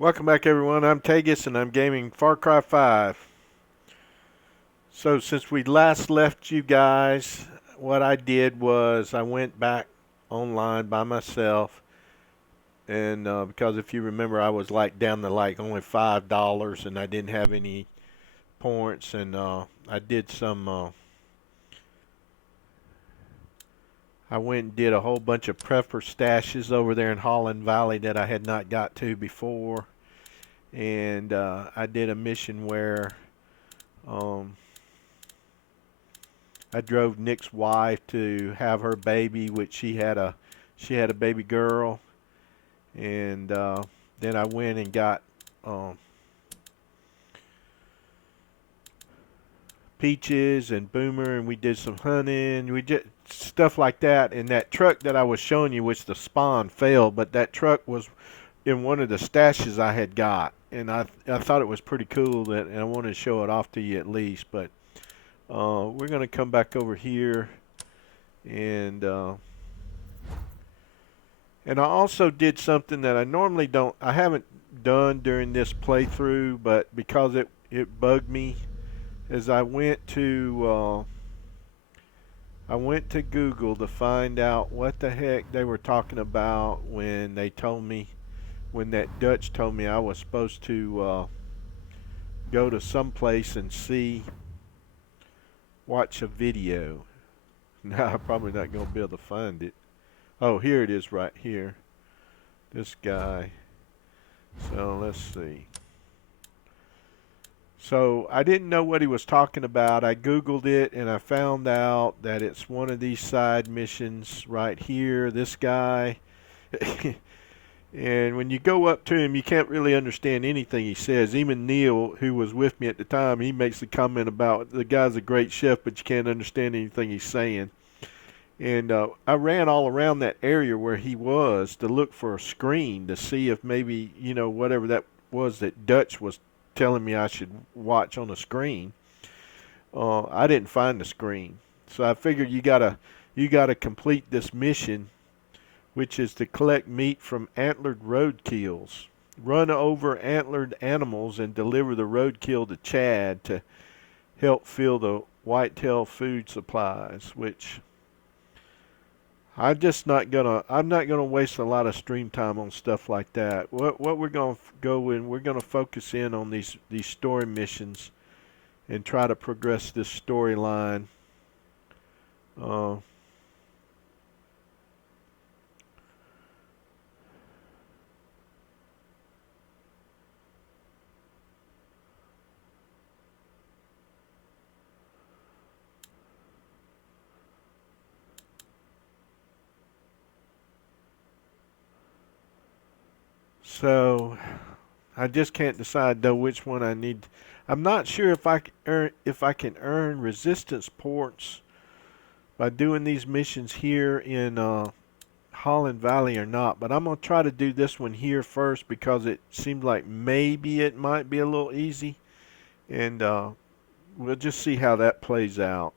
Welcome back, everyone. I'm Tagus, and I'm gaming Far Cry 5. So, since we last left you guys, what I did was I went back online by myself, and because if you remember, I was like down to like only $5, and I didn't have any points, and I did some. I went and did a whole bunch of prepper stashes over there in Holland Valley that I had not got to before, and I did a mission where. Um, I drove Nick's wife to have her baby, which she had a baby girl, and then I went and got um, Peaches and Boomer, and we did some hunting. We did stuff like that. And that truck that I was showing you, which the spawn failed, but that truck was in one of the stashes I had got, and I thought it was pretty cool that, and I wanted to show it off to you at least. But we're gonna come back over here and. And I also did something that I normally don't, I haven't done during this playthrough, but because it bugged me, is I went to Google to find out what the heck they were talking about when they told me, when that Dutch told me I was supposed to go to some place and watch a video. Now I'm probably not going to be able to find it. Oh, here it is right here. This guy. So let's see. So I didn't know what he was talking about. I Googled it and I found out that it's one of these side missions right here. This guy. And when you go up to him, you can't really understand anything he says. Even Neil, who was with me at the time, he makes a comment about the guy's a great chef, but you can't understand anything he's saying. And I ran all around that area where he was to look for a screen to see if maybe, whatever that was that Dutch was telling me I should watch on the screen. I didn't find the screen. So I figured you gotta complete this mission, which is to collect meat from antlered roadkills. Run over antlered animals and deliver the roadkill to Chad to help fill the whitetail food supplies, which I'm not gonna waste a lot of stream time on stuff like that. What we're gonna go in, we're gonna focus in on these story missions and try to progress this storyline. Uh, so I just can't decide though which one I need. I'm not sure if I can earn resistance points by doing these missions here in Holland Valley or not, but I'm gonna try to do this one here first because it seems like maybe it might be a little easy, and we'll just see how that plays out.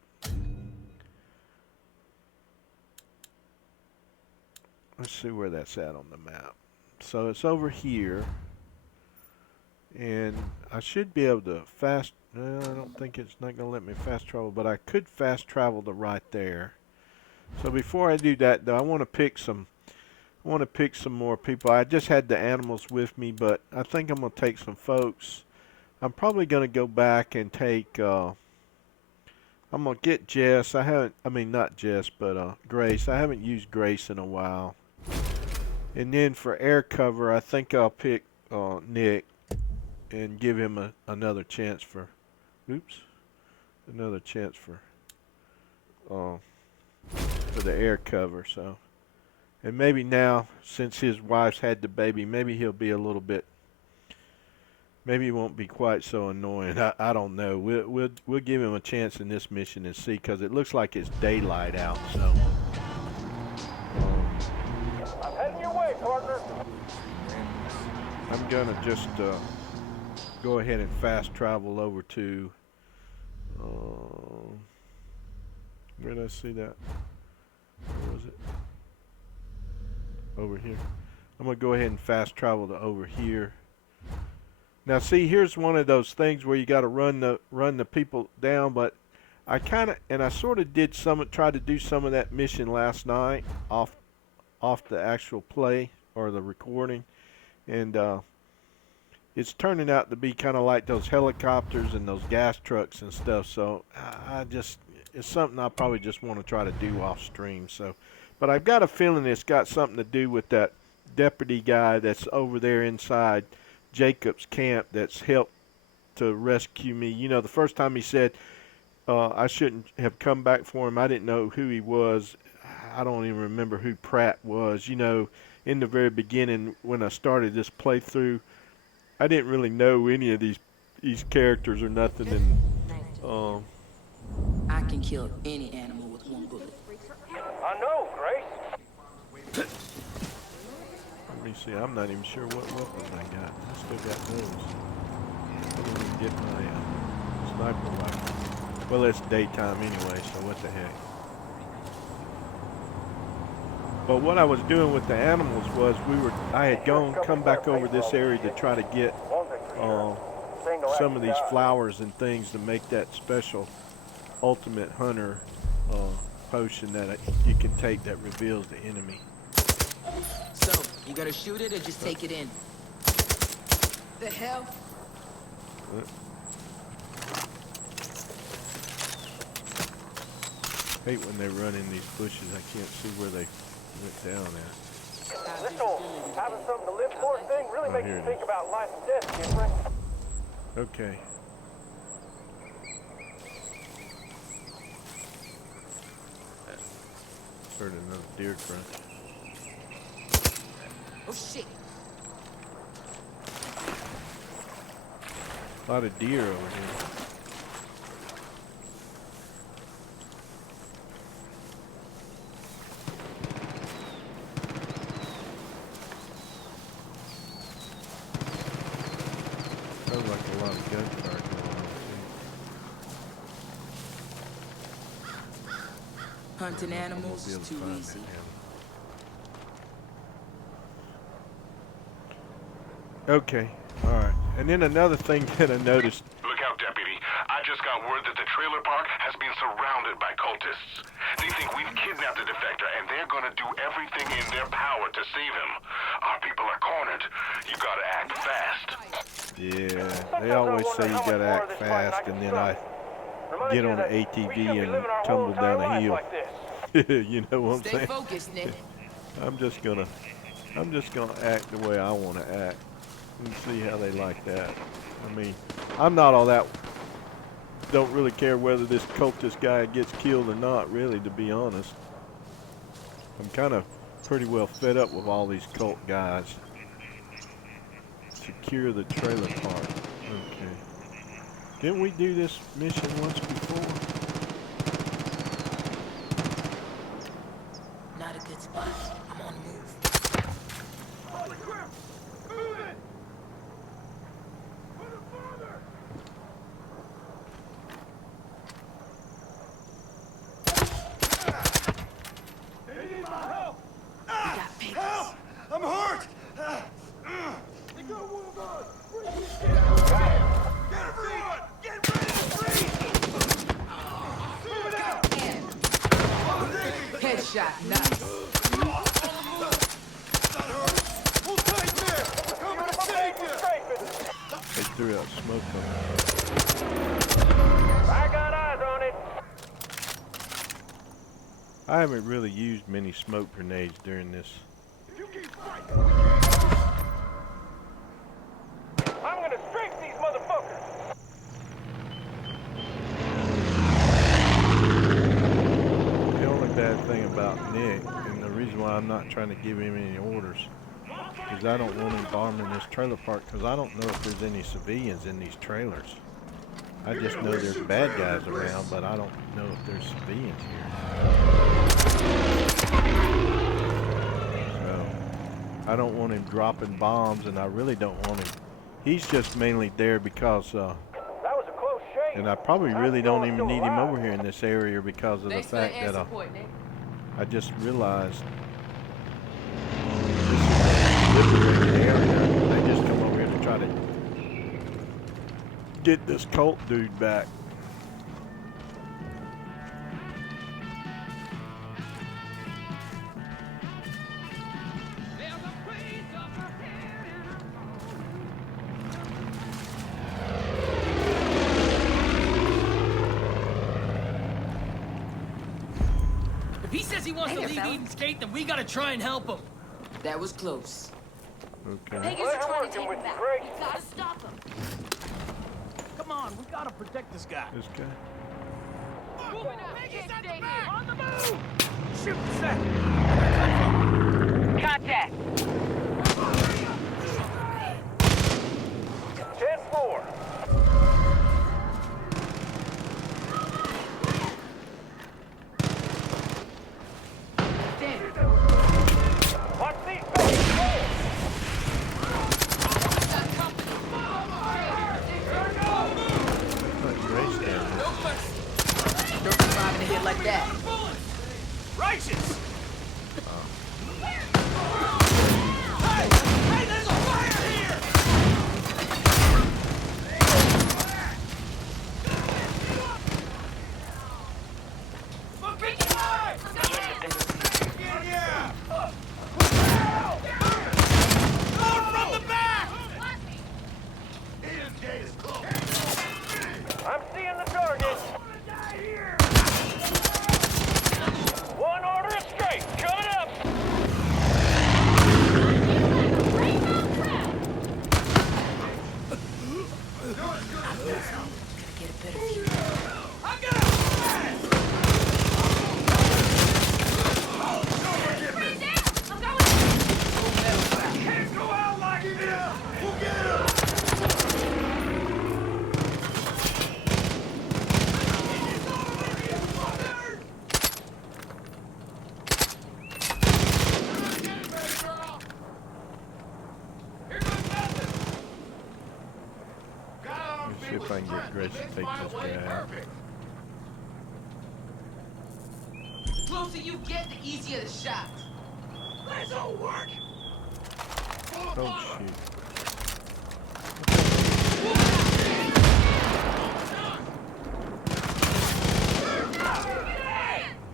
Let's see where that's at on the map. So it's over here, and I should be able to fast. No, I don't think it's not gonna let me fast travel, but I could fast travel to right there. So before I do that, though, I want to pick some. I want to pick some more people. I just had the animals with me, but I think I'm gonna take some folks. I'm probably gonna go back and take. I'm gonna get Jess. I haven't. I mean, not Jess, but Grace. I haven't used Grace in a while. And then for air cover, I think I'll pick Nick and give him another chance for. Oops. Another chance uh, for the air cover. So, and maybe now, since his wife's had the baby, maybe he'll be a little bit. Maybe he won't be quite so annoying. I don't know. We'll give him a chance in this mission and see, because it looks like it's daylight out. So. I'm heading your way, partner. I'm gonna just go ahead and fast travel over to. Where did I see that? Where was it? Over here. I'm gonna go ahead and fast travel to over here. Now see, here's one of those things where you got to run the people down, but I sort of did tried to do some of that mission last night off the actual play or the recording, and it's turning out to be kind of like those helicopters and those gas trucks and stuff. So I just it's something I probably just want to try to do off stream. So, but I've got a feeling it's got something to do with that deputy guy that's over there inside Jacob's camp that's helped to rescue me. You know, the first time he said I shouldn't have come back for him, I didn't know who he was. I don't even remember who Pratt was. You know, in the very beginning when I started this playthrough, I didn't really know any of these characters or nothing, and I can kill any animal with one bullet. I know, Grace. let me see. I'm not even sure what weapons I got. I still got those. I didn't even get my sniper rifle. Well, it's daytime anyway, so what the heck. But what I was doing with the animals was I had come back over this area to try to get some of these flowers and things to make that special ultimate hunter potion that you can take that reveals the enemy. So, you gotta shoot it or just take it in? The hell? Hate when they run in these bushes. I can't see where they went down at. This whole having something to live for thing really makes here you it think is. about life and death different. Okay. Heard another deer crunch. Oh shit. A lot of deer over here. Sounds like a lot of gunfire going on. Hunting animals We'll is be able to too find easy. that animal. Okay, alright. And then another thing that I noticed. Look out, Deputy. I just got word that the trailer park has been surrounded by cultists. They think we've kidnapped the defector, and they're gonna do everything in their power to save him. Our people are cornered. You gotta act fast. Yeah, they always say you gotta act fast, and then I get on an ATV and tumble down a hill. You know what I'm Stay saying? focused, Nick. I'm just gonna act the way I want to act and see how they like that. I mean, I'm not all that. Don't really care whether this cultist guy gets killed or not, really, to be honest. I'm kind of pretty well fed up with all these cult guys. Secure the trailer park. Okay. Didn't we do this mission once before? Not a good spot. I'm on the move. We got papers. I'm hurt! Get ready to freeze! Move it out! Headshot, nice. Hold tight there! I'm coming to save you! They threw out smoke on me. I got eyes on it. I haven't really used many smoke grenades during this. I'm gonna strafe these motherfuckers. The only bad thing about Nick, and the reason why I'm not trying to give him any orders, is I don't want him bombing this trailer park because I don't know if there's any civilians in these trailers. I just know there's bad guys around, but I don't know if there's civilians here. So, I don't want him dropping bombs, and I really don't want him. He's just mainly there because, That was a close shave. and I probably really don't even need him over here in this area because of the fact that Nick. I just realized this is a liberated area. They just come over here to try to get this cult dude back. If he says he wants to Hey, leave fella. Eden's Gate, then we gotta try and help him. That was close. Okay. Vegas are trying to take with him you, back. Greg. We gotta stop him. Come on, we gotta protect this guy. This guy. Vegas at the back! On the move! Shoot, Seth! Contact! 10-4. Damn. Watch these babies roll. Like race down here. Don't survive in a hit like that. Righteous! I'm seeing the target. One order of straight. Coming up. Get a better view. Let's see if I can get Grace to take this guy out. The closer you get, the easier the shot. Oh shoot.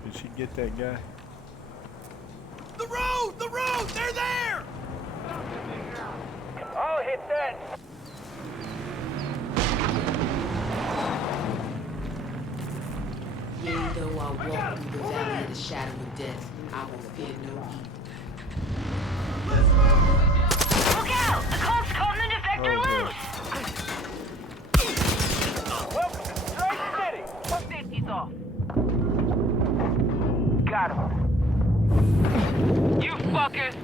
Did she get that guy? The road! They're there! I'll hit that. Yea, though I walk through the valley of the shadow of death, I will fear no evil. Look out! The Colt's caught in the defector Oh, loose! Welcome to Straight City. Pump safety's off. Got him. You fuckers!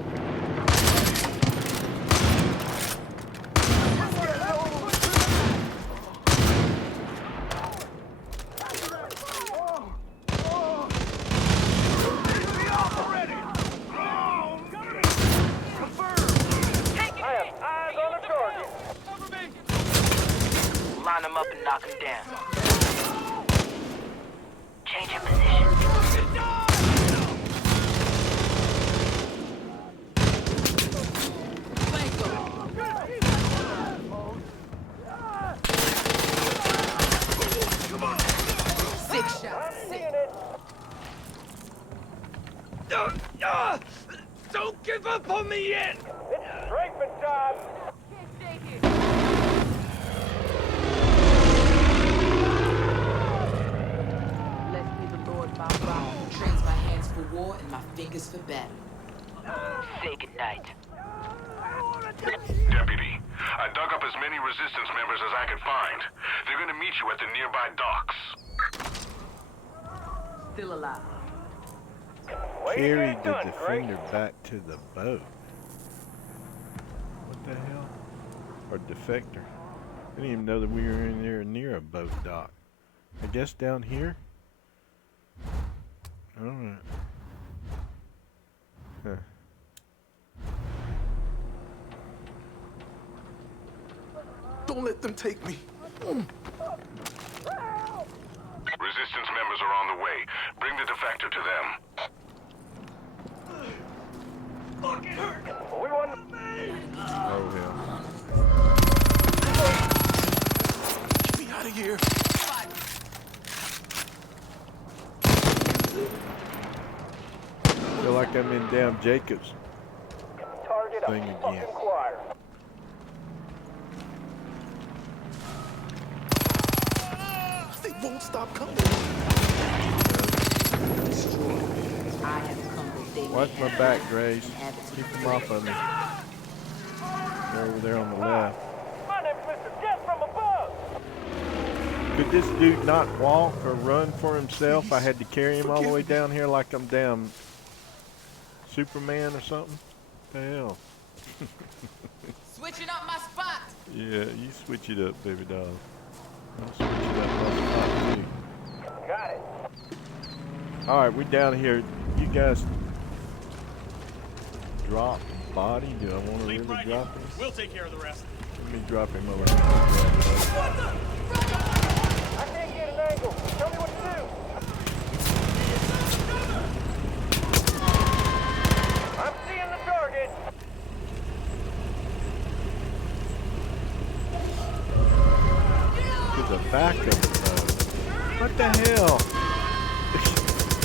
I have eyes on the target. Line him up and knock him down. Change your position. Six shots. I'm seeing it. Don't give up on me yet! It's strafing time. Blessed be the Lord my rock, who trains my hands for war and my fingers for battle. Say goodnight. Deputy, I dug up as many resistance members as I could find. They're gonna meet you at the nearby docks. Still alive. Way to Carried get the done, Greg. defender back to the boat. What the hell? Or defector. I didn't even know that we were in there near a boat dock. I guess down here? Alright. Huh. Don't let them take me. Resistance members are on the way. Bring the defector to them. We want Oh hell. like I'm in damn Jacob's Target thing a again. fucking choir. They won't stop coming. I have come that they may Watch my have back, life Grace. and have it to Keep the them full. off of me. They're over there on the left. My name's Mr. Death from above. Could this dude not walk or run for himself? I had to carry him all the way down here like I'm damn Superman or something. What the hell? Switching up my spot. Yeah, you switch it up, baby doll. I'll switch it up my spot too. Got it. Alright, we're down here. You guys drop body? Do I want to really drop him? We'll take care of the rest. Let me drop him over here. I can't get an angle. Tell me what to do. I'm seeing the target. To the back of the boat. What the hell?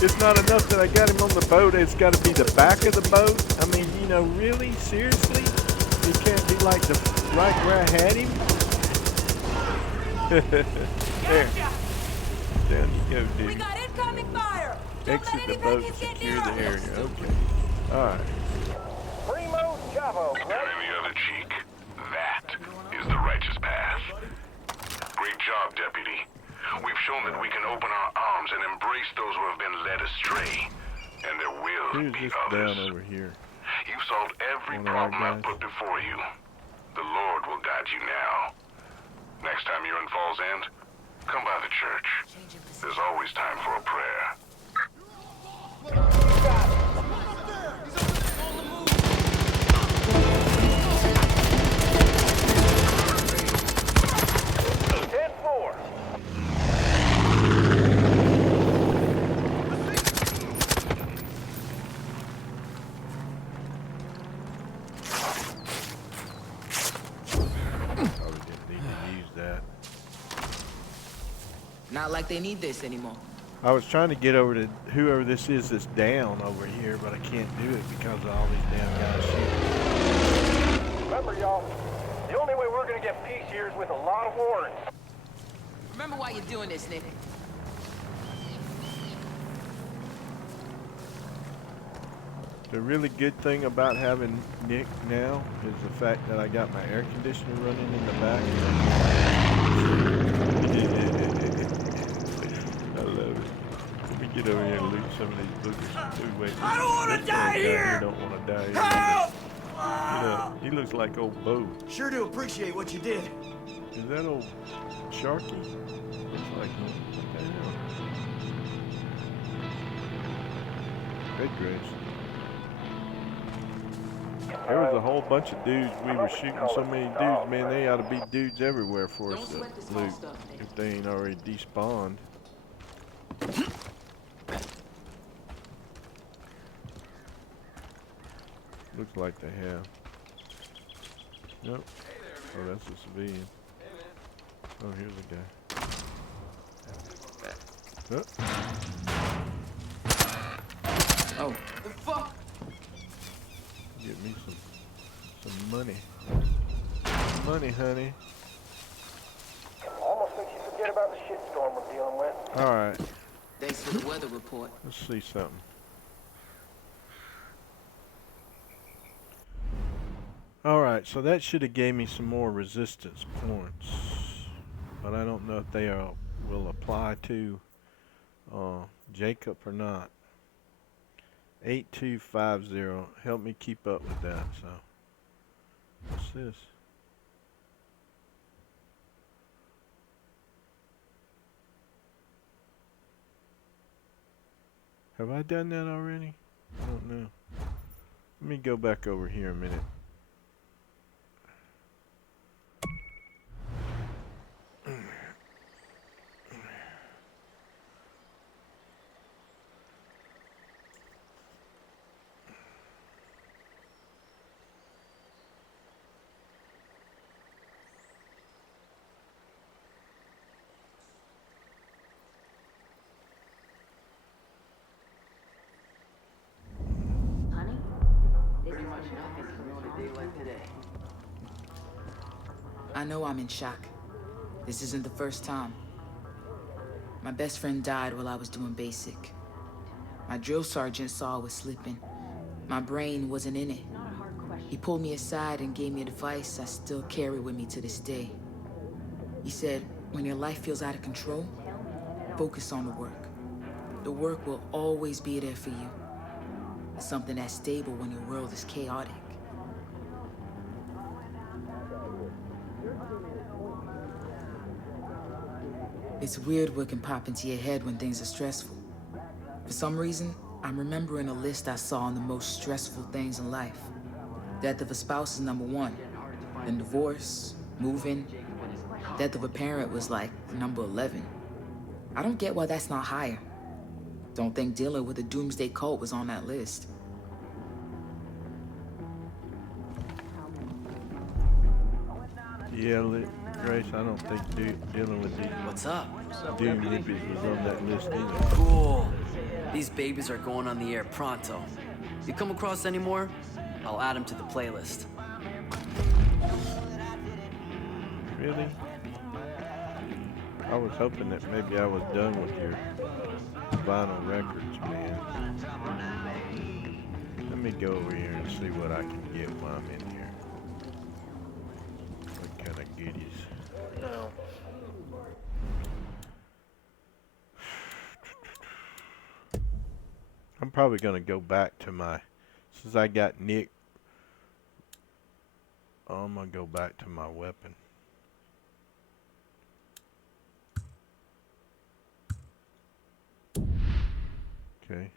It's not enough that I got him on the boat. It's got to be the back of the boat. I mean, you know, really? Seriously? It can't be like the right where I had him? There. Down you go, We dude. got incoming fire! Don't Exit let the any boat and Vegas get secure near the us. area. Okay. Alright. Primo Chavo. Turn the other cheek. That is the righteous path. Great job, Deputy. We've shown that we can open our arms and embrace those who have been led astray. And there will Who's be this others. down over here? You've solved every One of our problem I've guys. put before you. The Lord will guide you now. Next time you're in Falls End, come by the church. There's always time for a prayer. 10-4. Probably didn't need to use that. Not like they need this anymore. I was trying to get over to whoever this is that's down over here, but I can't do it because of all these damn guys shooting. Remember, y'all, the only way we're gonna get peace here is with a lot of warrants. Remember why you're doing this, Nick. The really good thing about having Nick now is the fact that I got my air conditioner running in the back. I love it. Let me get over here and loot some of these boogers. Ooh, wait. I don't wanna this die little guy here! Don't want to die here. Help! You know, he looks like old Bo. Sure do appreciate what you did. Is that old Sharky? Looks like him. What the hell? Red Grace. There was a whole bunch of dudes. We were shooting so many dudes, man. They ought to be dudes everywhere for us to loot if they ain't already despawned. Looks like they have. Nope. Oh, that's a civilian. Oh, here's a guy. Oh, Oh. The fuck? get me some money. Money, honey. Almost makes you forget about the shitstorm we're dealing with. All right, Thanks for the weather report. let's see something. All right, so that should have gave me some more resistance points, but I don't know if they will apply to Jacob or not. 8250. Help me keep up with that. So, what's this? Have I done that already? I don't know. Let me go back over here a minute. I know I'm in shock. This isn't the first time. My best friend died while I was doing basic. My drill sergeant saw I was slipping. My brain wasn't in it. He pulled me aside and gave me advice I still carry with me to this day. He said, when your life feels out of control, focus on the work. The work will always be there for you. It's something that's stable when your world is chaotic. It's weird what can pop into your head when things are stressful. For some reason, I'm remembering a list I saw on the most stressful things in life. Death of a spouse is number 1. Then divorce, moving. Death of a parent was like number 11. I don't get why that's not higher. Don't think dealing with a doomsday cult was on that list. Yeah, Grace, I don't think dealing with these What's up? doom hippies was on that list either. Cool. These babies are going on the air pronto. You come across any more, I'll add them to the playlist. Really? I was hoping that maybe I was done with your vinyl records, man. Let me go over here and see what I can get while I'm in here. What kind of goodies? I'm probably gonna go back to my, since I got Nick, I'm gonna go back to my weapon. Okay.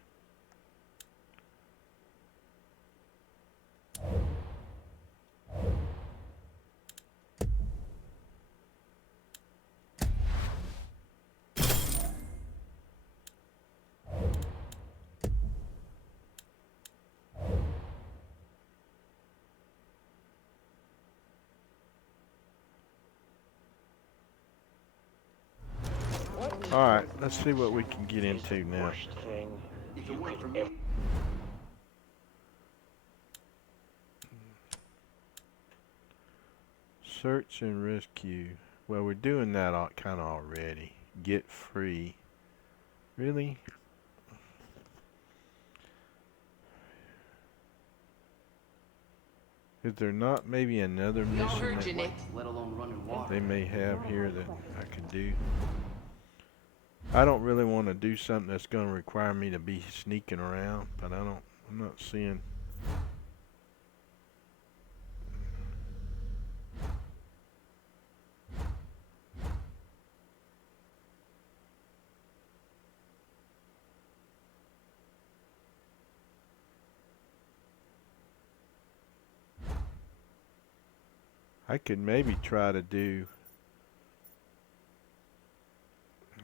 All right, let's see what we can get into now. Search and rescue. Well, we're doing that kind of already. Get free. Really? Is there not maybe another mission that Let alone running water. they may have here that I could do? I don't really want to do something that's going to require me to be sneaking around, but I'm not seeing. I could maybe try to do,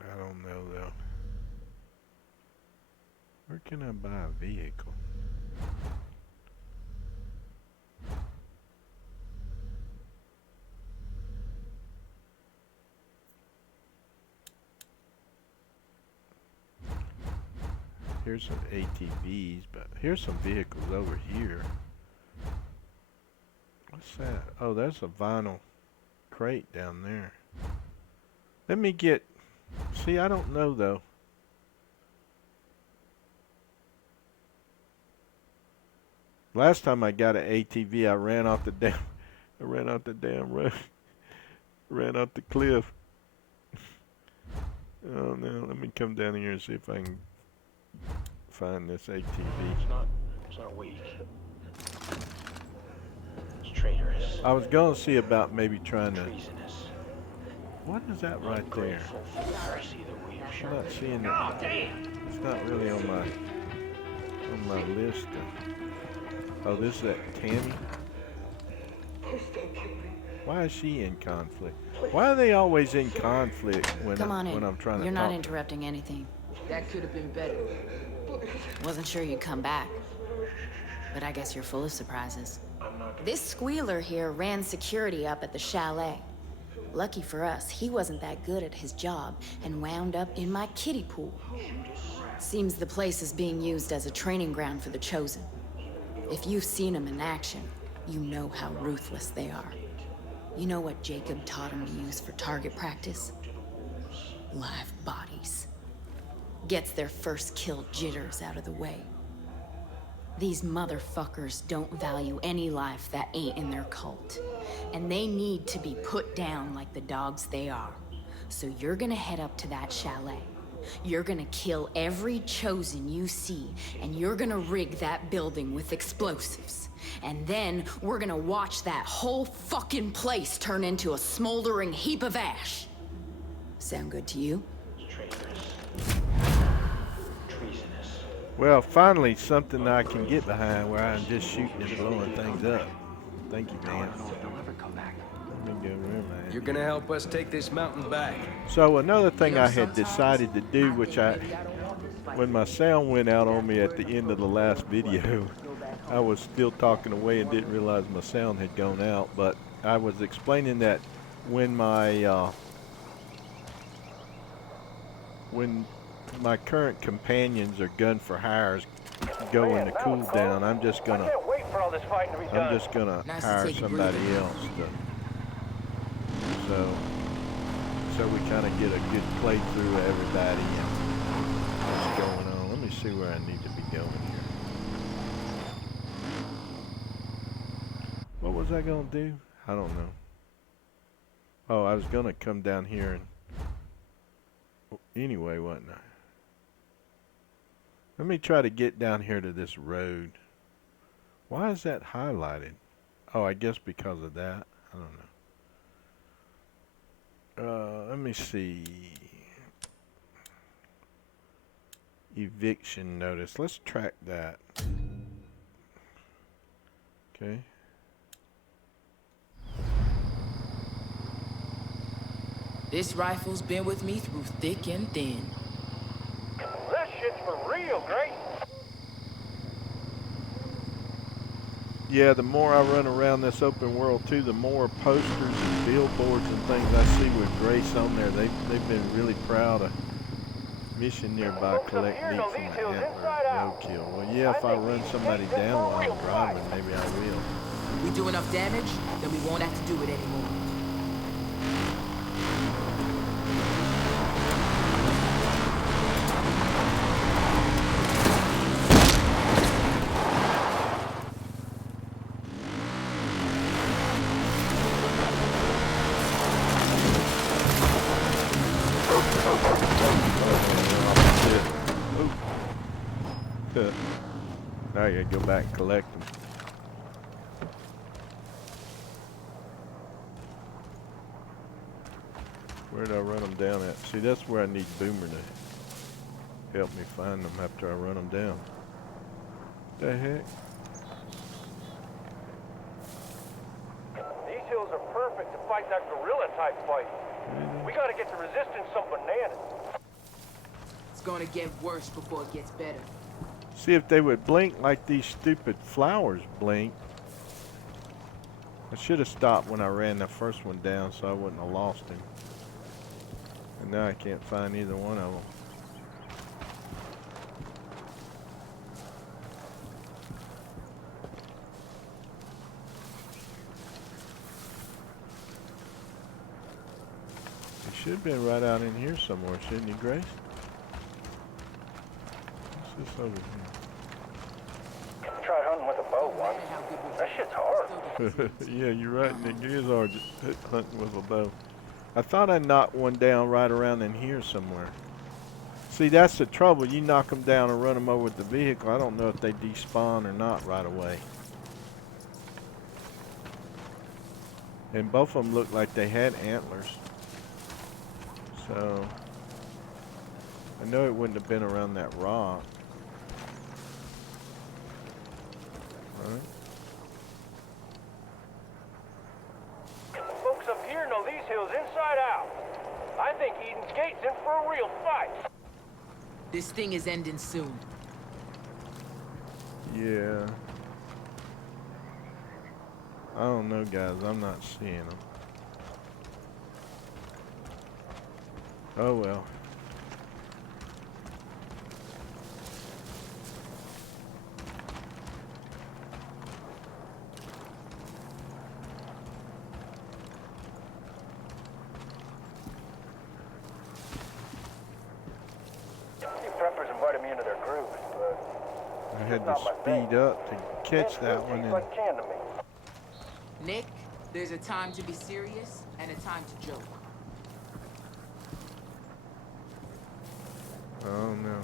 I don't know though. Where can I buy a vehicle? Here's some ATVs, but here's some vehicles over here. What's that? Oh, there's a vinyl crate down there. Let me get, see, I don't know though. Last time I got an ATV, I ran off the damn road. Ran off the cliff. Oh no, let me come down here and see if I can find this ATV. It's not weak. It's traitorous. I was going to see about maybe trying to. Treasonous. What is that right there? Ungrateful Pharisee that we I'm not seeing it. Oh, damn! It's not really on my list. Oh, this is that Tammy. Why is she in conflict? Why are they always in conflict when Come on when in. I'm trying to You're talk? not interrupting anything. That could have been better. Wasn't sure you'd come back. But I guess you're full of surprises. This squealer here ran security up at the chalet. Lucky for us, he wasn't that good at his job and wound up in my kiddie pool. Seems the place is being used as a training ground for the Chosen. If you've seen them in action, you know how ruthless they are. You know what Jacob taught him to use for target practice? Live bodies. Gets their first kill jitters out of the way. These motherfuckers don't value any life that ain't in their cult. And they need to be put down like the dogs they are. So you're gonna head up to that chalet. You're gonna kill every chosen you see, and you're gonna rig that building with explosives. And then we're gonna watch that whole fucking place turn into a smoldering heap of ash. Sound good to you? Well, finally something I can get behind where I'm just shooting and blowing things up. Thank you, man. Let me go around, man. You're gonna help us take this mountain back. So another thing I had decided to do, which when my sound went out on me at the end of the last video, I was still talking away and didn't realize my sound had gone out. But I was explaining that when my current companions or gun for hires go into cooldown, I'm just gonna hire somebody else so we kind of get a good playthrough of everybody and what's going on. Let me see where I need to be going here. What was I gonna do? I don't know. Oh, I was gonna come down here and anyway, wasn't I? Let me try to get down here to this road. Why is that highlighted? Oh, I guess because of that. I don't know. Let me see. Eviction notice. Let's track that. Okay. This rifle's been with me through thick and thin. That shit's for real, Grace. Yeah, the more I run around this open world too, the more posters and billboards and things I see with Grace on there. They've been really proud of Mission Nearby, collect meat from an antler roadkill. Well, yeah, if I run somebody down while I'm driving, maybe I will. We do enough damage, then we won't have to do it anymore. Now I gotta go back and collect them. Where did I run them down at? See, that's where I need Boomer to help me find them after I run them down. The heck? These hills are perfect to fight that guerrilla type fight. We gotta get the resistance some bananas. It's gonna get worse before it gets better. See if they would blink like these stupid flowers blink. I should have stopped when I ran the first one down so I wouldn't have lost him. And now I can't find either one of them. He should have been right out in here somewhere, shouldn't he, Grace? What's this over here? Tried hunting with a bow once. That shit's hard. Yeah, you're right, Nick. It is hard to hunting with a bow. I thought I knocked one down right around in here somewhere. See, that's the trouble. You knock them down and run them over with the vehicle. I don't know if they despawn or not right away. And both of them looked like they had antlers. So, I know it wouldn't have been around that rock. Right? Folks up here know these hills inside out. I think Eden's Gate's in for a real fight. This thing is ending soon. Yeah. I don't know, guys. I'm not seeing them. Oh well. had to speed up to catch that one. And Like can to me. Nick, there's a time to be serious and a time to joke. oh no.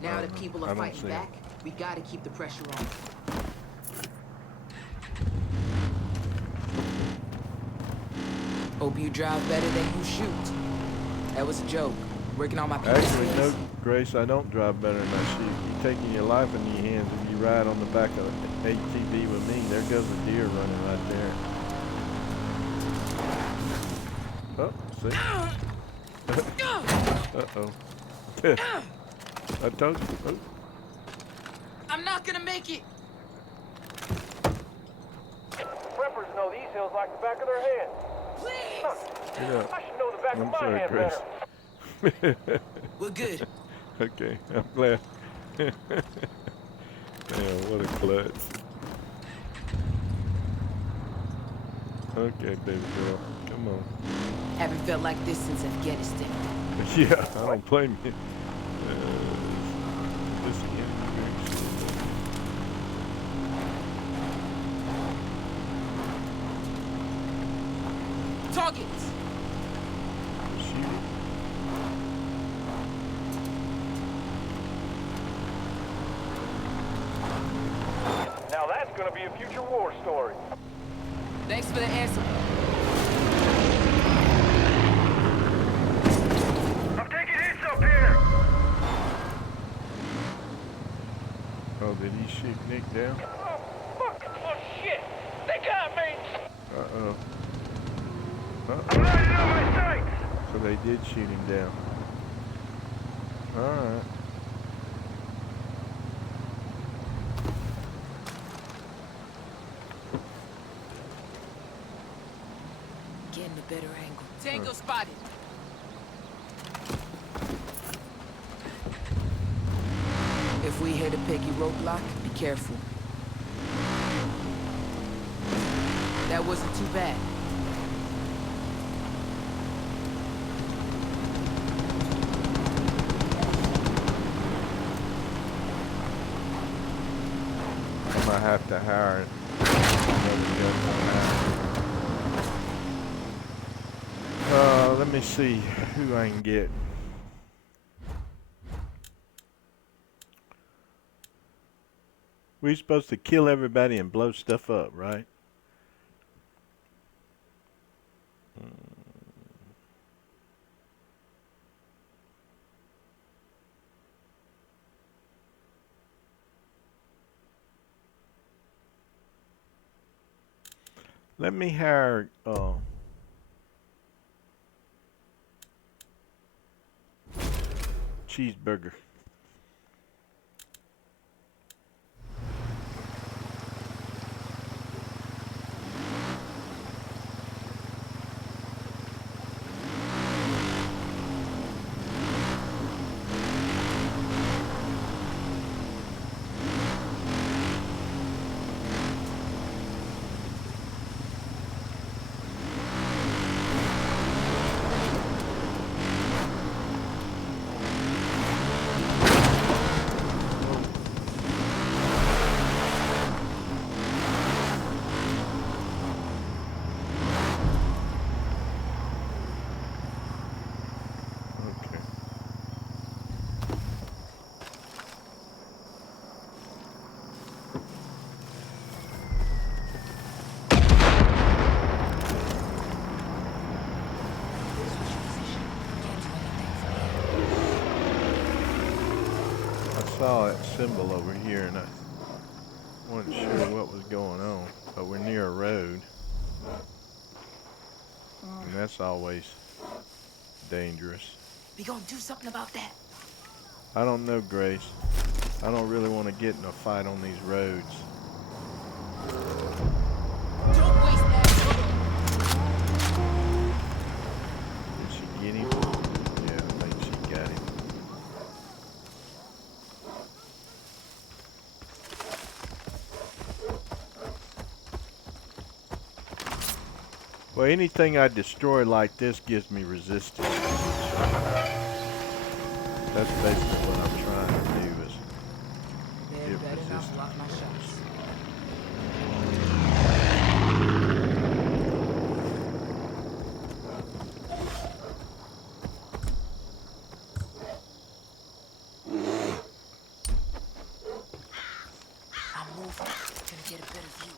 Now that people I are don't fighting see back, we gotta keep the pressure on. Hope you drive better than you shoot. That was a joke. Working on my people Actually, no, skills. Grace, I don't drive better than I shoot. You're taking your life in your hands if you ride on the back of an ATV with me. There goes a deer running right there. Oh, see? Uh-oh. I told you. Oh. I'm not gonna make it. Preppers know these hills like the back of their hands. Please. Yeah. I should know the back I'm of my sorry, hand Grace. better. We're good. Okay, I'm glad. Damn, what a klutz. Okay, baby girl, come on. Haven't felt like this since Afghanistan. Yeah, I don't blame you. This again. Targets. Shoot. Now that's gonna be a future war story. Thanks for the answer. I'm taking hits up here. Oh, did he shoot Nick down? Oh, fuck. Oh, shit. They got me. Uh-oh. I'm lighting up my sights. So they did shoot him down. Alright. Getting a better angle. Tango spotted. If we hit a picky roadblock, be careful. That wasn't too bad. I might have to hire another gun. Let me see who I can get. We're supposed to kill everybody and blow stuff up, right? Let me hire Cheeseburger. Okay. I saw that symbol over here and I wasn't sure what was going on, but we're near a road. And that's always dangerous. We gonna do something about that. I don't know, Grace. I don't really want to get in a fight on these roads. Don't waste that. Did she get him? Yeah, I think she got him. Well, anything I destroy like this gives me resistance. That's basically what I'm trying to do is They're give better not resistance. block my shots. I'm moving. Gonna get a better view.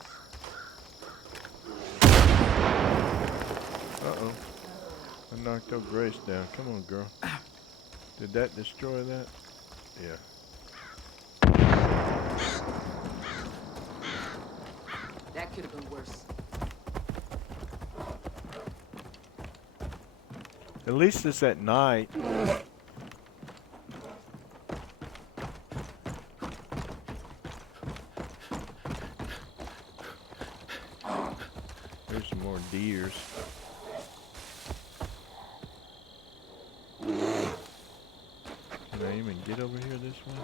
Uh-oh. I knocked old Grace down. Come on, girl. Did that destroy that? Yeah. That could have been worse. At least it's at night. There's some more deers. Can I even get over here this way?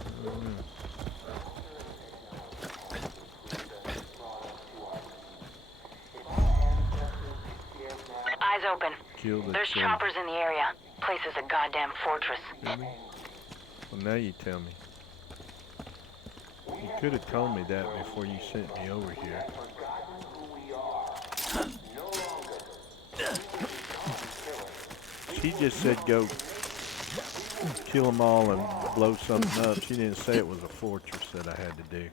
I don't know. Eyes open. Kill the There's children. choppers in the area. Place is a goddamn fortress. Really? Well, now you tell me. You could have told me that before you sent me over here. She just said go kill them all and blow something up. She didn't say it was a fortress that I had to do.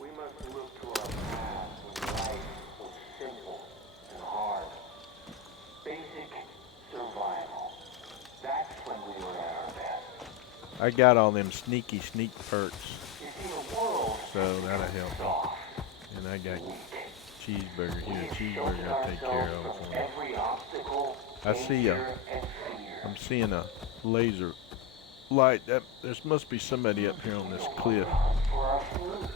We must look to our past when life was simple and hard. Basic survival. That's when we were at our best. I got all them sneak perks, You see, the world so that'll help me. And I got cheeseburger here. Cheeseburger I'll take care of for me. every obstacle, I see danger, and fear. I'm seeing a laser light. There must be somebody up here on this cliff. For our food,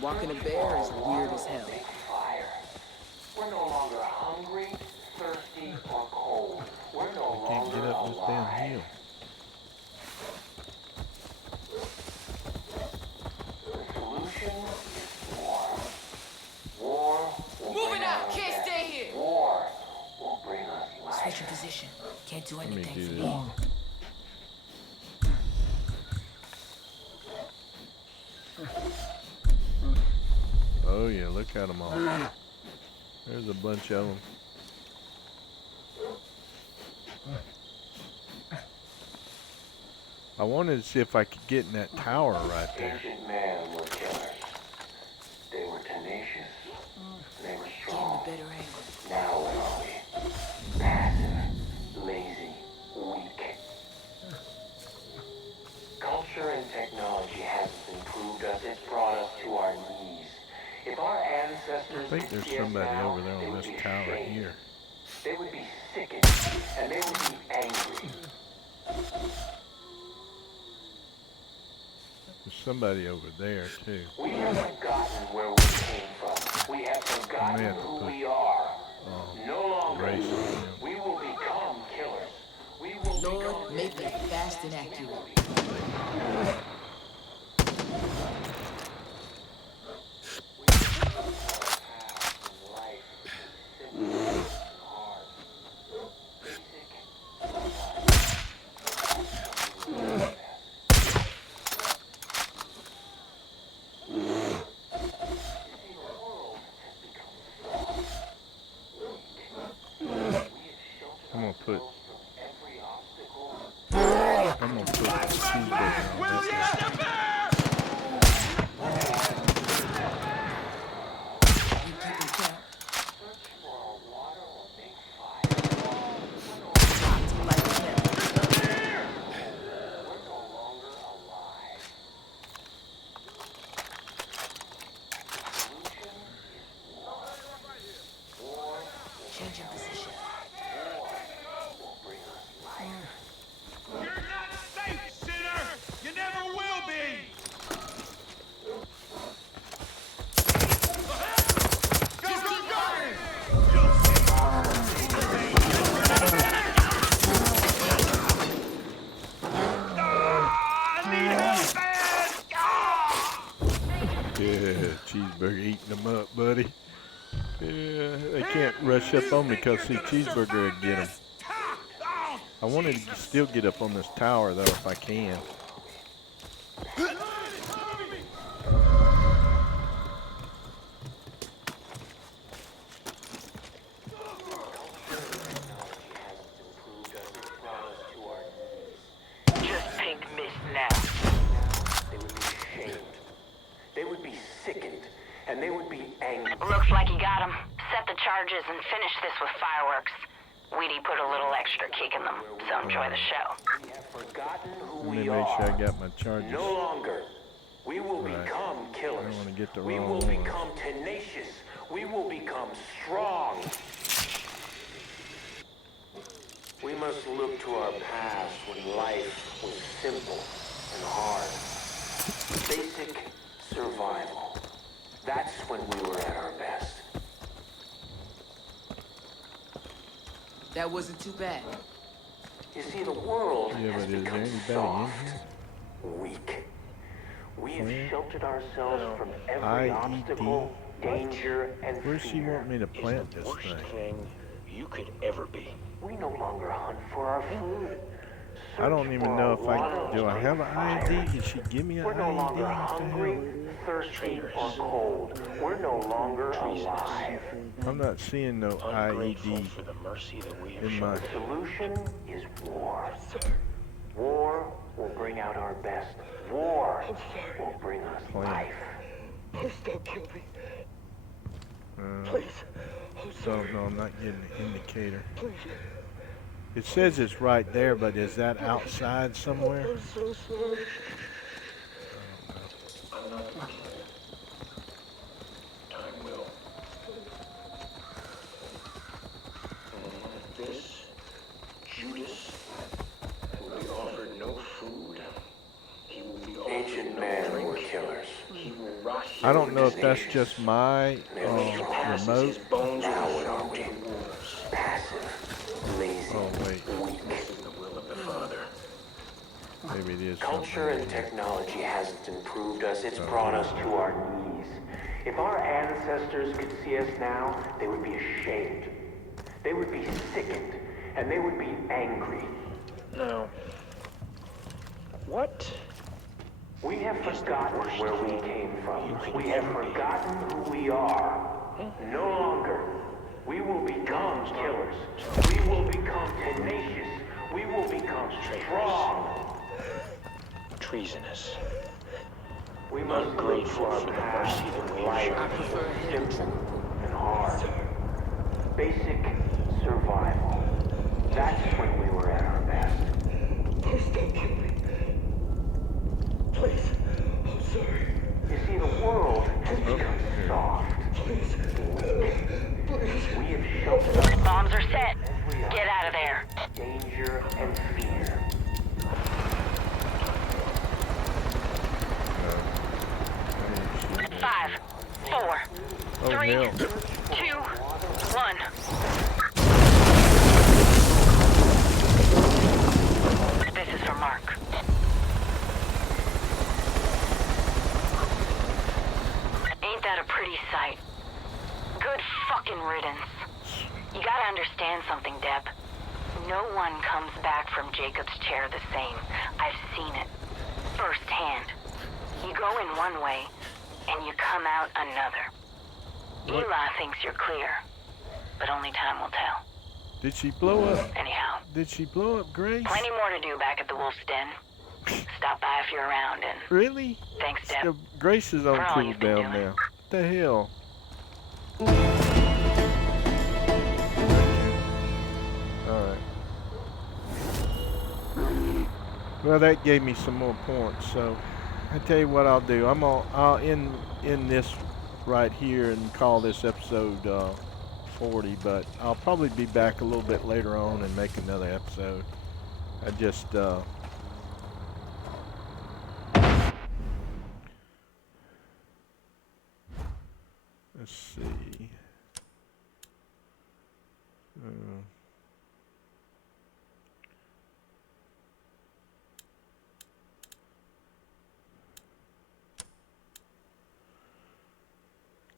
Walking a bear is weird as hell. big fire. We're no longer hungry, thirsty, or cold. We're no I can't longer get up this damn alive. hill. The solution is war. War will Moving bring out! us Can't death. stay here! War will bring us life. Switching position. Can't do Let me anything do for this. me. Oh yeah, look at them all. There's a bunch of them. I wanted to see if I could get in that tower right there. Ancient men were killers. They were tenacious. They were Getting strong. a better angle. Now where are we? Passive, lazy, weak. Culture and technology hasn't improved us, it's brought us to our knees. If our ancestors I think could there's see us somebody now, over there they on would this be tower ashamed. here. They would be sickened, and they would be angry. There's somebody over there too. We have forgotten where we came from. We have forgotten have to who put, we are. No longer race on him. we will become killers. We will Lord, become make me fast and accurate. I'm gonna put the cheeseburger on this one. You keeping count? Hot like a pepper. Changing position. You're not safe, sinner! You never will be! Go, go, go! I need help, man! Yeah, cheeseburger eating them up, buddy. Yeah, they can't rush up on me because see, cheeseburger would get them. I wanted to still get up on this tower though, if I can. Just pink mist now. They would be ashamed. They would be sickened. And they would be angry. Looks like you got him. Set the charges and finish this with fireworks. Weedy put a little extra kick in them, so enjoy the show. We have forgotten who Let me we make are. sure I got my charges. No longer. We will Right. become I killers. don't want to get the We wrong will one. become tenacious. We will become strong. We must look to our past when life was simple and hard. Basic survival. That's when we were at our best. That wasn't too bad. You see, the world Yeah, has but is there become anybody in soft, here? weak. We have Plant? sheltered ourselves from every IED? obstacle, danger, and Where's she fear. want me to plant this thing? You could ever be. We no longer hunt for our food. I don't Search even for know our if I water do. I or have an fire. IED? Can she give me an We're no IED? longer What the hell? hungry, thirsty, or cold. We're no longer alive. I'm not seeing no IED in my. The solution is war. War will bring out our best. War will bring us Plan. life. So no, I'm not getting the indicator. It says it's right there, but is that outside somewhere? Time will. This Judas will be offered no food. He will be ancient men were killers. He will rot. I don't know if that's just my remote. Now what are we? Passive, lazy, Oh wait, weak. The will of the Father. maybe it is. Culture and technology hasn't improved us, it's brought us to our knees. If our ancestors could see us now, they would be ashamed. They would be sickened, and they would be angry. No. What? We have forgotten where we came from. We have forgotten who we are. No longer. We will become killers. We will become tenacious. We will become strong. Treasonous. We must look to our past when life I prefer a heavy simple triple. and hard. Basic survival. That's when we were at our best. Please don't kill me. Please. I'm sorry. You see, the world has become soft. Please. Please. We have sheltered ourselves Bombs are set. from every Get out of there. danger and fear. 5, 4, Oh 3, hell. 2, 1. This is for Mark. Ain't that a pretty sight? Good fucking riddance. You gotta understand something, Deb. No one comes back from Jacob's chair the same. I've seen it. Firsthand. You go in one way, and you come out another. What? Eli thinks you're clear, but only time will tell. Did she blow up? Anyhow, Did she blow up Grace? plenty more to do back at the Wolf's Den. Stop by if you're around, and Really? thanks, Deb. So Grace is on For all you've been cooldown doing. now. What the hell? Alright. Well, that gave me some more points, so I tell you what I'll do. I'll end this right here and call this episode 40, but I'll probably be back a little bit later on and make another episode. I just let's see.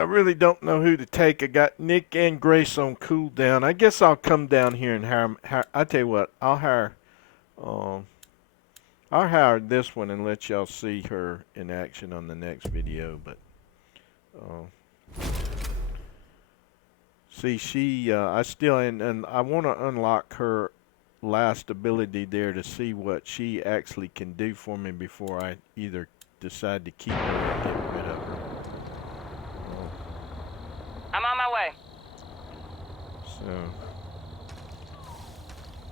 I really don't know who to take. I got Nick and Grace on cooldown. I guess I'll come down here and hire. I tell you what, I'll hire this one and let y'all see her in action on the next video. But see, I still and I want to unlock her last ability there to see what she actually can do for me before I either decide to keep her or get rid of her. I'm on my way. So,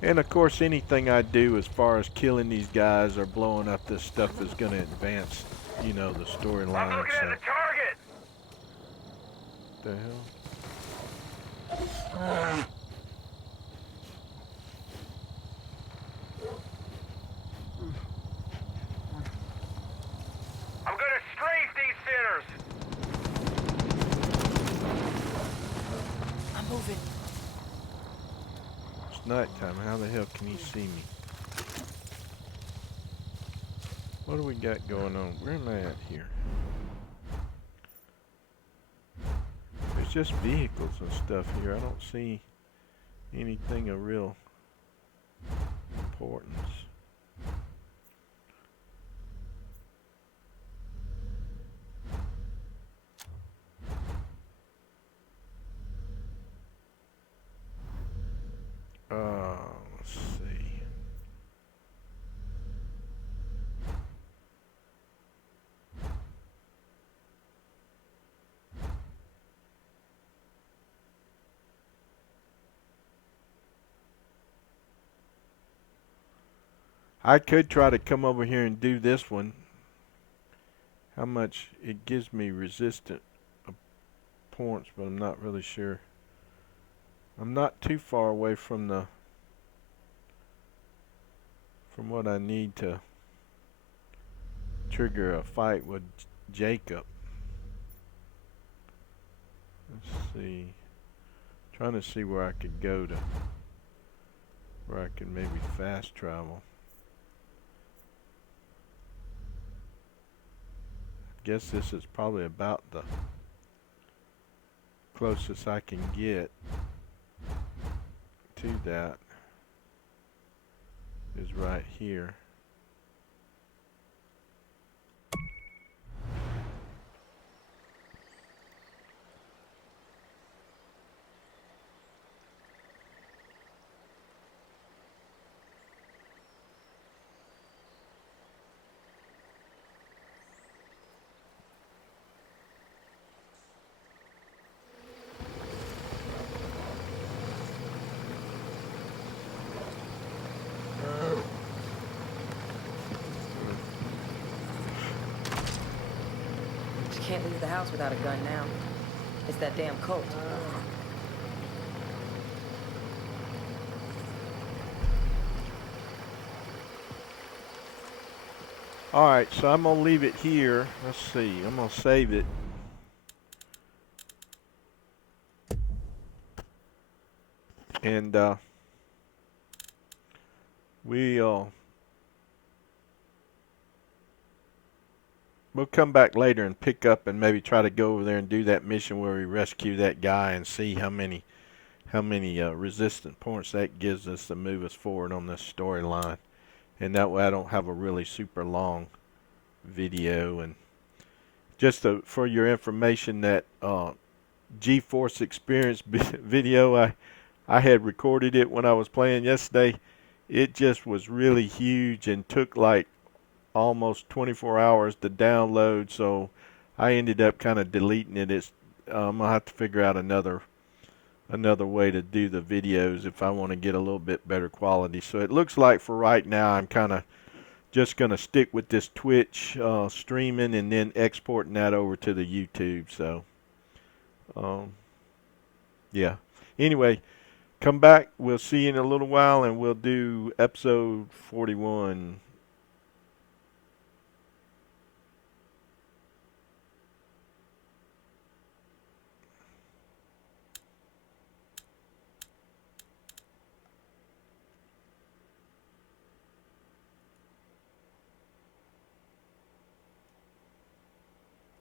and of course, anything I do as far as killing these guys or blowing up this stuff is going to advance, you know, the storyline. I'm looking at the target. The hell? I'm gonna strafe these sinners. I'm moving. It's nighttime. How the hell can he see me? What do we got going on? Where am I at here? There's just vehicles and stuff here. I don't see anything of real importance. Let's see. I could try to come over here and do this one. How much it gives me resistant points, but I'm not really sure. I'm not too far away from what I need to trigger a fight with Jacob. Let's see. Trying to see where I could go to where I can maybe fast travel. Guess this is probably about the closest I can get to that is right here. Can't leave the house without a gun now. It's that damn cult. Alright, so I'm gonna leave it here. Let's see, I'm gonna save it. And we'll come back later and pick up and maybe try to go over there and do that mission where we rescue that guy and see how many resistant points that gives us to move us forward on this storyline. And that way I don't have a really super long video. And just for your information, that GeForce Experience video, I had recorded it when I was playing yesterday. It just was really huge and took like almost 24 hours to download, so I ended up kind of deleting it. I'm gonna have to figure out another way to do the videos if I want to get a little bit better quality. So it looks like for right now I'm kind of just gonna stick with this Twitch streaming and then exporting that over to the YouTube. So yeah, anyway, come back, we'll see you in a little while and we'll do episode 41.